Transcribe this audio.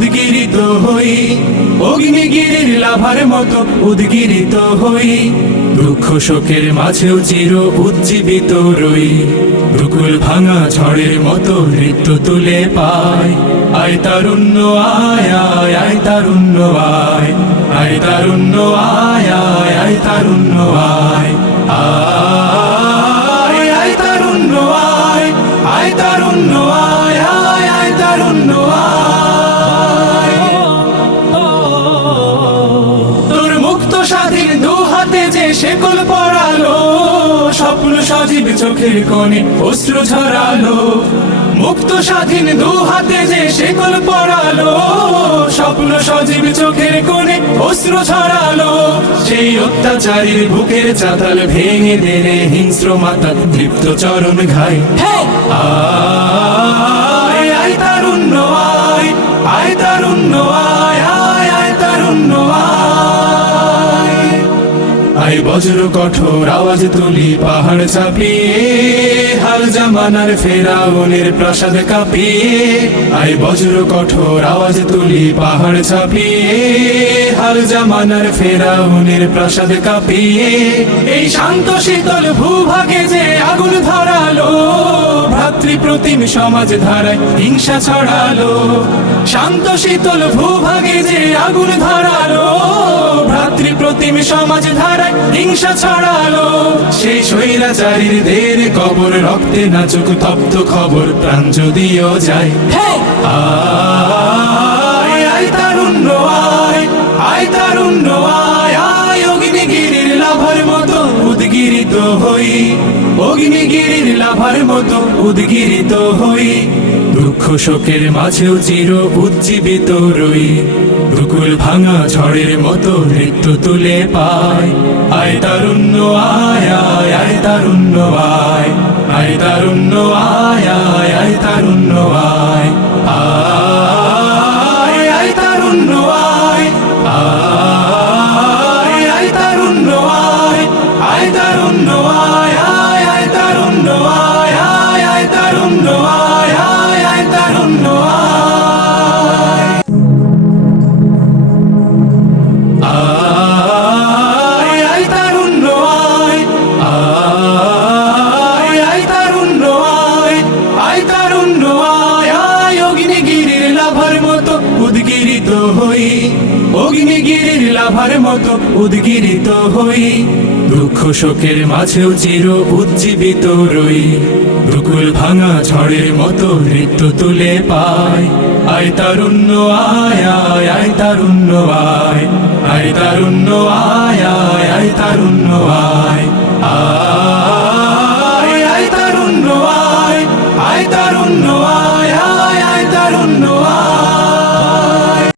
উদ্গিরিত হই, অগ্নিগিরির লাভার মতো উদ্গিরিত হই। দুঃখ শোকের মাঝেও চির উজ্জীবিত রই, দুকুল ভাঙা ঝড়ের মতো নৃত্য তুলে পাই। আয় তারুণ্য আয় আয় আয় তারুণ্য আয়, আয় তারুণ্য আয় আয় আয় তারুণ্য আয়। আয় আয় তারুণ্য আয়, আয় তারুণ্য আয় আয় আয় তারুণ্য আয়। তোর মুক্ত স্বাধীন দু হাতে যে শেকল পরালো, স্বপ্ন সজীব চোখের কোণে অশ্রু ঝরালো। মুক্ত স্বাধীন দু হাতে যে শেকল পরালো, স্বপ্ন সজীব চোখের কোণে অশ্রু ঝরালো। সেই অত্যাচারীর বুকের চাতাল ভেঙে দিলে হিংস্র মাতা তৃপ্ত চরণ ঘাই। আয় আয় তারুণ্য আয়, আয় তারুণ্য আয় আয় আয় তারুণ্য আয়। আয় বজ্র কঠোর আওয়াজ তুলি পাহাড় চাপিয়ে, হাল জামানার ফেরাউনের প্রাসাদ কাঁপিয়ে। আয় বজ্র কঠোর আওয়াজ তুলি পাহাড় চাপিয়ে, হাল জামানার ফেরাউনের প্রাসাদ কাঁপিয়ে। এই শান্ত শীতল ভূভাগে যে আগুন ধরালো, ভ্রাতৃপ্রতিম সমাজ ধারায় হিংসা ছড়ালো। শান্ত শীতল ভূভাগে যে আগুন ধরালো, ভ্রাতৃপ্রতিম সমাজ ধারায় হিংসা ছড়ালো। সেই স্বৈরাচারীর দের কবর রক্তে নাচুক তপ্ত খবর, প্রাণ যদিও যায়। আয় আয় তারুণ্য আয়, আয় তারুণ্য আয় আয় অগ্নিগিরির লাভার মতো উদ্গিরিত হই, অগ্নিগিরির লাভার মতো উদ্গিরিত হই। দুঃখ শোকের মাঝেও চির উজ্জীবিত রই, দুকুল ভাঙা ঝড়ের মতো নৃত্য তুলে পাই। আয় তারুণ্য আয় আয় আয় তারুণ্য আয়, আয় তারুণ্য আয় আয় আয় তারুণ্য আয়। আয় আয় তারুণ্য আয়, আয় আয় তারুণ্য আয়, আয় তারুণ্য আয় আয় আয় তারুণ্য আয় আয় আয় তারুণ্য আয় আয় আয় তারুণ্য আয়। আয় আয় তারুণ্য আয়, আয় আয় তারুণ্য আয়, আয় তারুণ্য আয় আয় অগ্নিগিরির লাভার মতো উদ্গিরিত হই, অগ্নিগিরির লাভার মতো উদ্গিরিত হই। দুঃখ শোকের মাঝেও চির উজ্জীবিত রই, দুকুল ভাঙা ঝড়ের মতো নৃত্য তুলে পাই। আয় তারুণ্য আয় আয় আয় তারুণ্য আয়, আয় তারুণ্য আয় আয় আয় তারুণ্য আয়।